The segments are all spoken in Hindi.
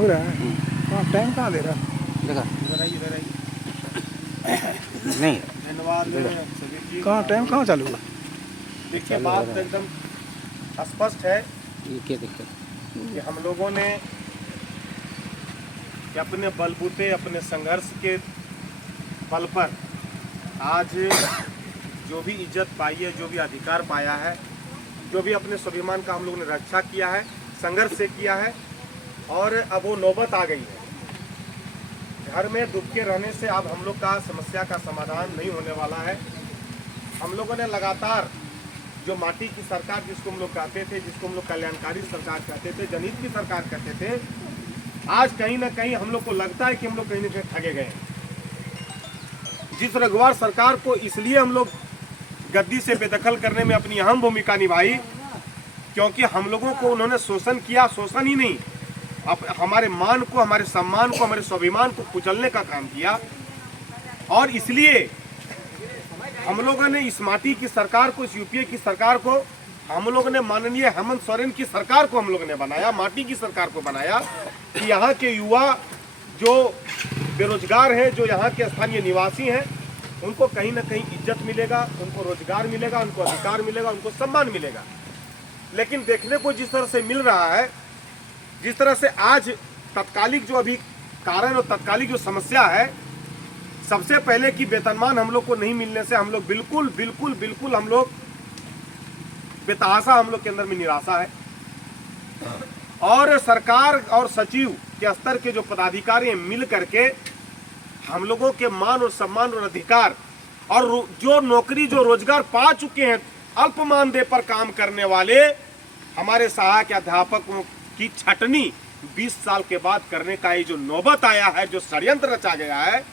हो रहा है। कहाँ टाइम कहाँ दे रहा है? देखा इधर आइए, इधर आइए। नहीं धन्यवाद सभी जी। कहाँ टाइम कहाँ चालू हुआ? देखिए, बात एकदम स्पष्ट है ये क्या दिक्कत? कि हम लोगों ने कि अपने बलबूते, अपने संघर्ष के बल पर आज जो भी इज्जत पाई है, जो भी अधिकार पाया है, जो भी अपने स्वाभिमान का हम लोगों ने रक्षा किया है, संघर्ष से किया है, और अब वो नौबत आ गई है। घर में दुबके रहने से अब हम लोग का समस्या का समाधान नहीं होने वाला है। हम लोगों ने लगातार जो माटी की सरकार जिसको हम लोग कहते थे, जिसको हम लोग कल्याणकारी सरकार कहते थे, जनहित की सरकार कहते थे, आज कहीं ना कहीं हम लोग को लगता है कि हम लोग कहीं ना कहीं ठगे गए हैं। जिस रघुवर सरकार को इसलिए हम लोग गद्दी से बेदखल करने में अपनी अहम भूमिका निभाई, क्योंकि हम लोगों को उन्होंने शोषण किया, शोषण ही नहीं, हमारे मान को, हमारे सम्मान को, हमारे स्वाभिमान को कुचलने का काम किया। और इसलिए हम लोगों ने इस माटी की सरकार को, इस यूपीए की सरकार को, हम लोगों ने माननीय हेमंत सोरेन की सरकार को हम लोगों ने बनाया, माटी की सरकार को बनाया कि यहाँ के युवा जो बेरोजगार हैं, जो यहाँ के स्थानीय निवासी हैं, उनको कहीं ना कहीं इज्जत मिलेगा, उनको रोजगार मिलेगा, उनको अधिकार मिलेगा, उनको सम्मान मिलेगा। लेकिन देखने को जिस तरह से मिल रहा है, जिस तरह से आज तत्कालिक जो अभी कारण और तत्कालिक जो समस्या है, सबसे पहले कि वेतनमान हम लोग को नहीं मिलने से हम लोग बिल्कुल हम लोग बेतहाशा, हम लोग के अंदर में निराशा है। और सरकार और सचिव के स्तर के जो पदाधिकारी मिल करके हम लोगों के मान और सम्मान और अधिकार और जो नौकरी, जो रोजगार पा चुके हैं, अल्प मानदेय पर काम करने वाले हमारे सहायक अध्यापकों की छटनी 20 साल के बाद करने का ये जो नौबत आया है, जो षड्यंत्र रचा गया है,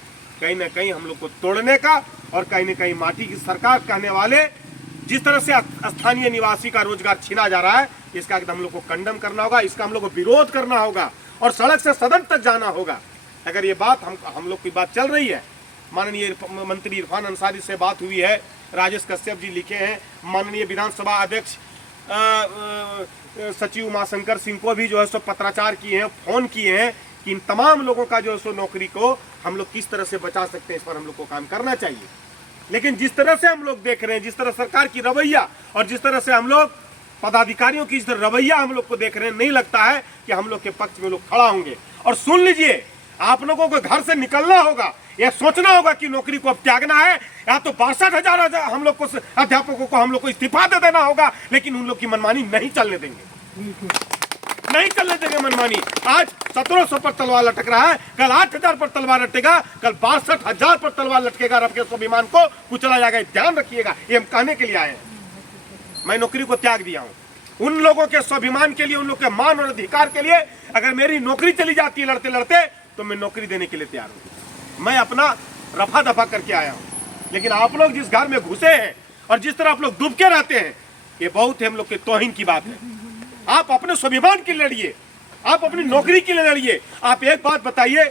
कहीं ना कहीं हम लोग को तोड़ने का, और कहीं ना कहीं माटी की सरकार कहने वाले जिस तरह से स्थानीय निवासी का रोजगार छीना जा रहा है, इसका हम लोग को कंडम करना होगा, इसका हम लोग को विरोध करना होगा और सड़क से सदन तक जाना होगा। अगर ये बात हम लोग की बात चल रही है, माननीय मंत्री इरफान अंसारी से बात हुई है, राजेश कश्यप जी लिखे हैं, माननीय विधानसभा अध्यक्ष सचिव उमाशंकर सिंह को भी जो है सो पत्राचार किए हैं, फोन किए हैं कि इन तमाम लोगों का जो है सो नौकरी को हम लोग किस तरह से बचा सकते हैं, इस पर हम लोग को काम करना चाहिए। लेकिन जिस तरह से हम लोग देख रहे हैं, जिस तरह सरकार की रवैया और जिस तरह से हम लोग पदाधिकारियों की जिस तरह रवैया हम लोग को देख रहे हैं, नहीं लगता है कि हम लोग के पक्ष में लोग खड़ा होंगे। और सुन लीजिए, आप लोगों को घर से निकलना होगा, यह सोचना होगा कि नौकरी को अब त्यागना है, या तो 62,000 हम लोग को अध्यापकों को हम लोग को इस्तीफा दे देना होगा। लेकिन उन लोग की मनमानी नहीं चलने देंगे, नहीं चलने देंगे मनमानी। आज 1700 पर तलवार लटक रहा है, कल 8,000 पर तलवार लटकेगा, कल 62,000 पर तलवार लटकेगा, आपके स्वाभिमान को कुचला जाएगा। ध्यान रखिएगा, ये हम कहने के लिए आए हैं। मैं नौकरी को त्याग दिया हूं उन लोगों के स्वाभिमान के लिए, उन लोग के मान और अधिकार के लिए। अगर मेरी नौकरी चली जाती है लड़ते लड़ते, तो मैं नौकरी देने के लिए तैयार हूं। मैं अपना रफा दफा करके आया हूं। लेकिन आप लोग जिस घर में घुसे हैं और जिस तरह आप लोग डूब के रहते हैं, ये बहुत हम लोग के तौहीन की बात है। आप अपने स्वाभिमान के लिए लड़िए, आप अपनी नौकरी के लिए लड़िए। आप एक बात बताइए,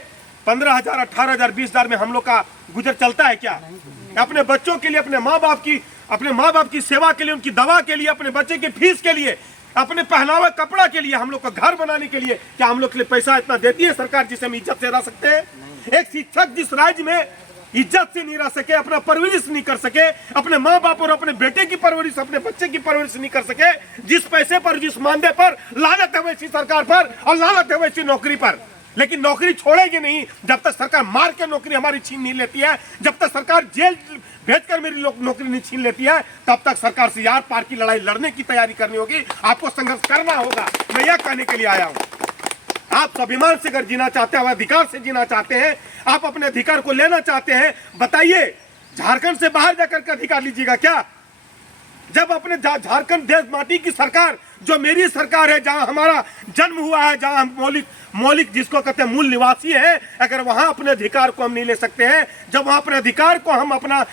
15,000, 18,000, 20,000 में हम लोग का गुजर चलता है क्या? अपने बच्चों के लिए, अपने माँ बाप की सेवा के लिए, उनकी दवा के लिए, अपने बच्चे की फीस के लिए, अपने पहनावा कपड़ा के लिए, हम लोग का घर बनाने के लिए, क्या हम लोग के लिए पैसा इतना देती है सरकार जिसे हम इज्जत से रह सकते हैं? एक शिक्षक जिस राज्य में इज्जत से नहीं रह सके, अपना परवरिश नहीं कर सके, अपने माँ बाप और अपने बेटे की परवरिश, अपने बच्चे की परवरिश नहीं कर सके, जिस पैसे पर, जिस मानदेय पर लानत है वैसी सरकार पर और लानत है वैसी नौकरी पर। लेकिन नौकरी छोड़ेगी नहीं जब तक सरकार मार के नौकरी हमारी छीन नहीं लेती है, जब तक सरकार जेल भेजकर मेरी नौकरी नहीं छीन लेती है, तब तक सरकार से यार पार की लड़ाई लड़ने की तैयारी करनी होगी। आपको संघर्ष करना होगा। मैं यह कहने के लिए आया हूं, आप स्वाभिमान से अगर जीना चाहते हैं, अधिकार से जीना चाहते हैं, आप अपने अधिकार को लेना चाहते हैं, बताइए झारखंड से बाहर जाकर के अधिकार लीजिएगा क्या? जब अपने झारखंड देश माटी की सरकार, जो मेरी सरकार है, जहां हमारा जन्म हुआ है, जहां हम मौलिक जिसको कहते हैं मूल निवासी है, अगर वहां अपने अधिकार को हम नहीं ले सकते हैं, जब वहां अपने अधिकार को हम अपना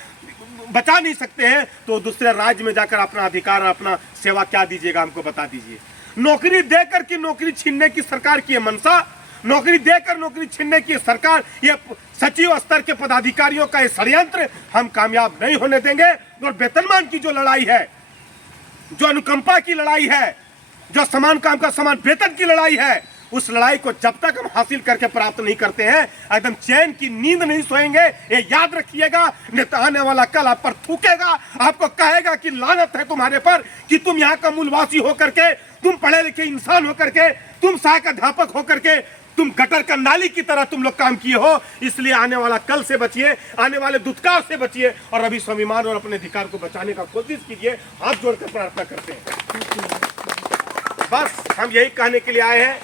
बचा नहीं सकते हैं, तो दूसरे राज्य में जाकर अपना अधिकार, अपना सेवा क्या दीजिएगा? हमको बता दीजिए। नौकरी देकर की नौकरी छीनने की सरकार की मनसा, नौकरी देकर नौकरी छीनने की सरकार, ये सचिव स्तर के पदाधिकारियों का ये षड्यंत्र हम कामयाब नहीं होने देंगे। और वेतनमान की जो लड़ाई है, जो अनुकंपा की लड़ाई है, जो समान काम का समान वेतन की लड़ाई है, उस लड़ाई को जब तक हम हासिल करके प्राप्त नहीं करते हैं, एकदम चैन की नींद नहीं सोएंगे। ये याद रखिएगा, नेता आने वाला कल आप पर थूकेगा, आपको कहेगा कि लानत है तुम्हारे पर कि तुम यहाँ का मूलवासी होकर के, तुम पढ़े लिखे इंसान होकर के, तुम सहायक अध्यापक होकर के, तुम गटर का नाली की तरह तुम लोग काम किए हो। इसलिए आने वाला कल से बचिए, आने वाले दुत्कार से बचिए और अभी स्वाभिमान और अपने अधिकार को बचाने का कोशिश कीजिए। हाथ जोड़कर प्रार्थना करते हैं। बस हम यही कहने के लिए आए हैं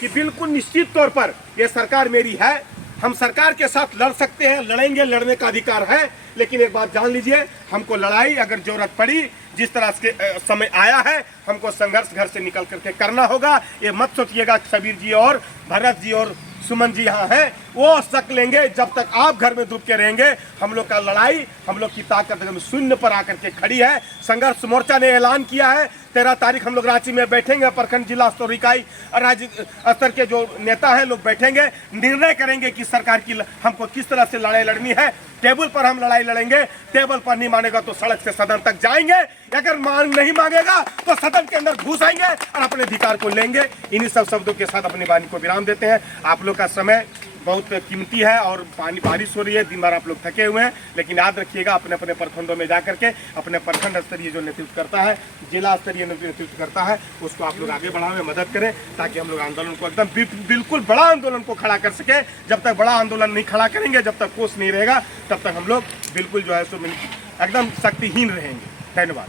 कि बिल्कुल निश्चित तौर पर यह सरकार मेरी है, हम सरकार के साथ लड़ सकते हैं, लड़ेंगे, लड़ने का अधिकार है। लेकिन एक बात जान लीजिए, हमको लड़ाई अगर जरूरत पड़ी, जिस तरह से समय आया है, हमको संघर्ष घर से निकल करके करना होगा। ये मत सोचिएगा सबीर जी और भरत जी और सुमन जी यहाँ हैं, वो शक लेंगे। जब तक आप घर में डूब के रहेंगे, हम लोग का लड़ाई, हम लोग की ताकत एकदम शून्य पर आकर के खड़ी है। संघर्ष मोर्चा ने ऐलान किया है 13 तारीख हम लोग रांची में बैठेंगे, प्रखंड जिला स्तर इकाई राज्य स्तर के जो नेता हैं लोग बैठेंगे, निर्णय करेंगे कि सरकार की हमको किस तरह से लड़ाई लड़नी है। टेबल पर हम लड़ाई लड़ेंगे, टेबल पर नहीं मानेगा तो सड़क से सदन तक जाएंगे, अगर नहीं मांगेगा तो सदन के अंदर घुस आएंगे और अपने अधिकार को लेंगे। इन्हीं सब शब्दों के साथ अपनी वाणी को विराम देते हैं। आप लोग का समय बहुत कीमती है और बारिश हो रही है, दिन भर आप लोग थके हुए हैं, लेकिन याद रखिएगा अपने अपने प्रखंडों में जाकर के अपने प्रखंड स्तरीय जो नेतृत्व करता है, जिला स्तरीय नेतृत्व करता है, उसको आप लोग आगे बढ़ाने में मदद करें, ताकि हम लोग आंदोलन को एकदम बिल्कुल बड़ा आंदोलन को खड़ा कर सके। जब तक बड़ा आंदोलन नहीं खड़ा करेंगे, जब तक कोष नहीं रहेगा, तब तक हम लोग बिल्कुल जो है सो एकदम शक्तिहीन रहेंगे। धन्यवाद।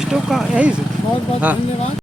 स्टोव का यही से बहुत बहुत धन्यवाद।